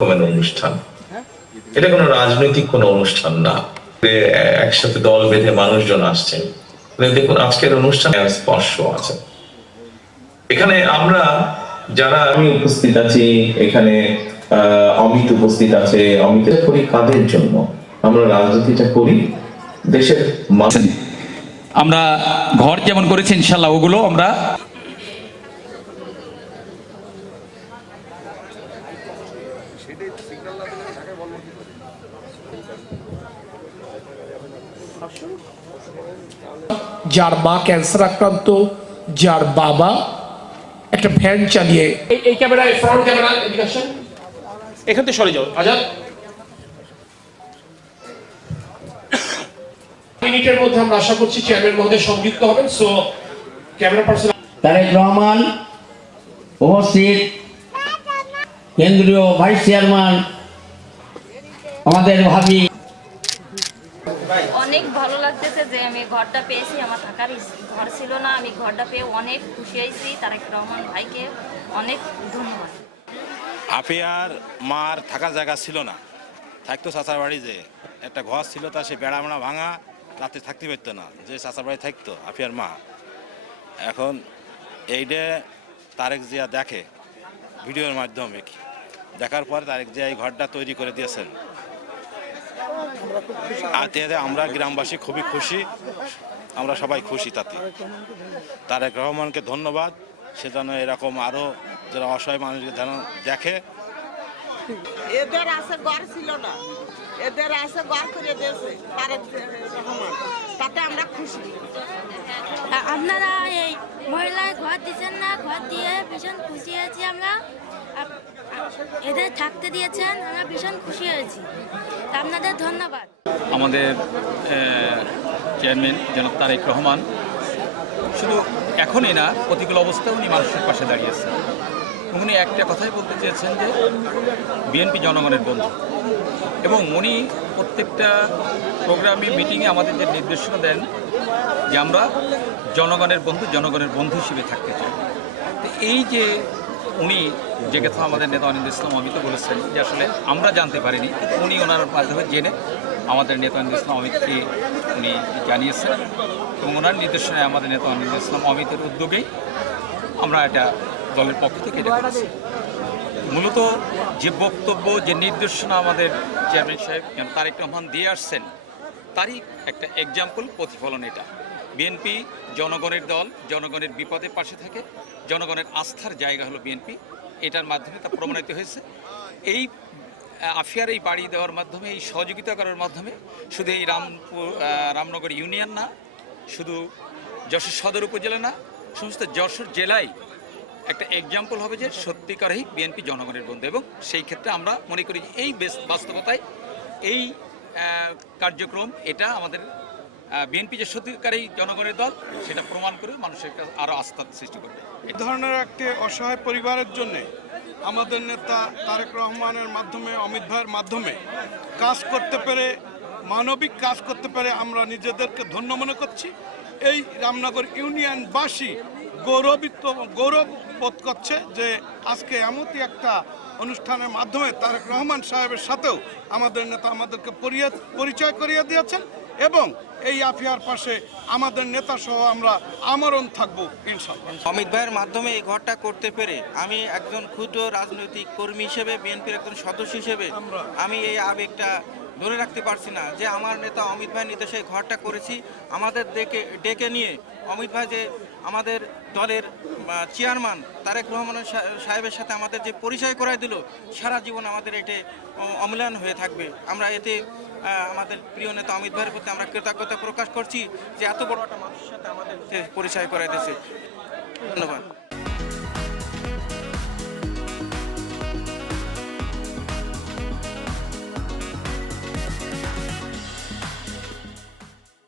অনুষ্ঠান, এটা কোনো রাজনৈতিক কোনো অনুষ্ঠান না। একসাথে দল বেঁধে মানুষজন আসছেন। দেখুন আজকের অনুষ্ঠানে স্পর্শ আছে। এখানে আমরা যারা আমি উপস্থিত আছি, এখানে অমিত উপস্থিত আছে। অমিতের করি কাদের জন্য? আমরা রাজনীতিটা করি দেশের মানুষ। আমরা ঘর যেমন করেছি ইনশাল্লাহ ওগুলো আমরা যার মা ক্যান্সার আক্রান্ত, যার বাবা একটা ভ্যান চালিয়ে এই ক্যামেরায় ফ্রন্ট ক্যামেরা এদিকে এখান থেকে সরে যাও আজাদ। মিনিটের মধ্যে আমরা আশা করছি চেয়ারম্যান মহোদয় সংযুক্ত হবেন। So camera person Tarek Rahman উপস্থিত, কেন্দ্রীয় ভাইস চেয়ারম্যান আমাদের ভাবি। অনেক ভালো লাগতেছে যে আমি ঘরটা পেয়েছি। আমার থাকার ঘর ছিল না, আমি ঘরটা পেয়ে অনেক খুশি হয়েছি। তারেক রহমান ভাইকে অনেক ধন্যবাদ। আফিয়ার মার থাকার জায়গা ছিল না, থাকতো চাচার বাড়ি, যে একটা ঘর ছিল তা সে বেড়া মেড়া ভাঙা, রাতে থাকতে পারতো না, যে চাচার বাড়ি থাকতো আফিয়ার মা। এখন এইটা তারেক জিয়া দেখে ভিডিওর মাধ্যমে, দেখার পর তারেক জিয়া এই ঘরটা তৈরি করে দিয়েছেন। আর আমরা গ্রামবাসী খুবই খুশি, আমরা সবাই খুশি তাতে। তারেক রহমানকে ধন্যবাদ, সে যেন এরকম আরও যারা অসহায় মানুষকে যেন দেখে। এদের আছে ঘর ছিল না, এদের আছে ঘর করে দিয়েছে তারেক রহমান, তাতে আমরা খুশি। আপনারা এই মহিলায় ঘর দিচ্ছেন না, ঘর দিয়ে ভীষণ খুশি হয়েছি আমরা। এদের থাকতে দিয়েছেন, আমরা ভীষণ খুশি হয়েছি, আপনাদের ধন্যবাদ। আমাদের চেয়ারম্যান জনাব তারেক রহমান শুধু এখনই না, প্রতিকূল অবস্থায় উনি মানুষের পাশে দাঁড়িয়েছেন। উনি একটা কথাই বলতে চেয়েছেন যে বিএনপি জনগণের বন্ধু, এবং উনি প্রত্যেকটা প্রোগ্রামে মিটিংয়ে আমাদের যে নির্দেশনা দেন যে আমরা জনগণের বন্ধু হিসেবে থাকতে চাই। তো এই যে উনি যে কথা আমাদের নেতা অনিন্দ ইসলাম অমিত বলেছেন যে আসলে আমরা জানতে পারিনি, কিন্তু উনি ওনার মাধ্যমে জেনে আমাদের নেতা অনিন্দ ইসলাম অমিতকে উনি জানিয়েছেন, এবং ওনার নির্দেশনায় আমাদের নেতা অনিন্দ ইসলাম অমিতের উদ্যোগেই আমরা এটা দলের পক্ষ থেকে এটা করেছি। মূলত যে বক্তব্য, যে নির্দেশনা আমাদের চেয়ারম্যান সাহেব তারেক রহমান দিয়ে আসছেন, তারই একটা এক্সাম্পল, প্রতিফলন এটা। বিএনপি জনগণের দল, জনগণের বিপদে পাশে থাকে, জনগণের আস্থার জায়গা হলো বিএনপি। এটার মাধ্যমে তা প্রমাণিত হয়েছে। এই আফিয়ার এই বাড়ি দেওয়ার মাধ্যমে, এই সহযোগিতা করার মাধ্যমে শুধু এই রামনগর ইউনিয়ন না, শুধু যশোর সদর উপজেলা না, সমস্ত যশোর জেলায় একটা এক্সাম্পল হবে যে সত্যিকারেই বিএনপি জনগণের বন্ধু। এবং সেই ক্ষেত্রে আমরা মনে করি এই বাস্তবতায় এই কার্যক্রম এটা আমাদের বিএনপি যে সত্যিকারেই জনগণের দল সেটা প্রমাণ করে মানুষের কাছে আরও আস্থা সৃষ্টি করবে। এই ধরনের একটি অসহায় পরিবারের জন্যে আমাদের নেতা তারেক রহমানের মাধ্যমে, অমিত ভাইয়ের মাধ্যমে কাজ করতে পেরে, মানবিক কাজ করতে পেরে আমরা নিজেদেরকে ধন্য মনে করছি। এই রামনগর ইউনিয়নবাসী গৌরব বোধ করছে যে আজকে এমনই একটা অনুষ্ঠানের মাধ্যমে তারেক রহমান সাহেবের সাথেও আমাদের নেতা আমাদেরকে পরিচয় করিয়ে দিয়েছেন, এবং এই আফিয়ার পাশে আমাদের নেতা সহ আমরা আমরণ থাকবো ইনশাআল্লাহ। অমিত ভাইয়ের মাধ্যমে এই ঘরটা করতে পেরে আমি একজন ক্ষুদ্র রাজনৈতিক কর্মী হিসেবে, বিএনপির একজন সদস্য হিসেবে আমি এই আবেগটা ধরে রাখতে পারছি না যে আমার নেতা অমিত ভাইয়ের নির্দেশে ঘরটা করেছি। আমাদের ডেকে নিয়ে অমিত ভাই যে আমাদের দলের চেয়ারম্যান তারেক রহমান সাহেবের সাথে আমাদের যে পরিচয় করায় দিল, সারা জীবন আমাদের এতে অম্লান হয়ে থাকবে। আমরা এতে আমাদের প্রিয় নেতা অমিত ভাইয়ের প্রতি আমরা কৃতজ্ঞতা প্রকাশ করছি যে এত বড় একটা মানুষের সাথে আমাদের পরিচয় করাই দিয়েছে। ধন্যবাদ।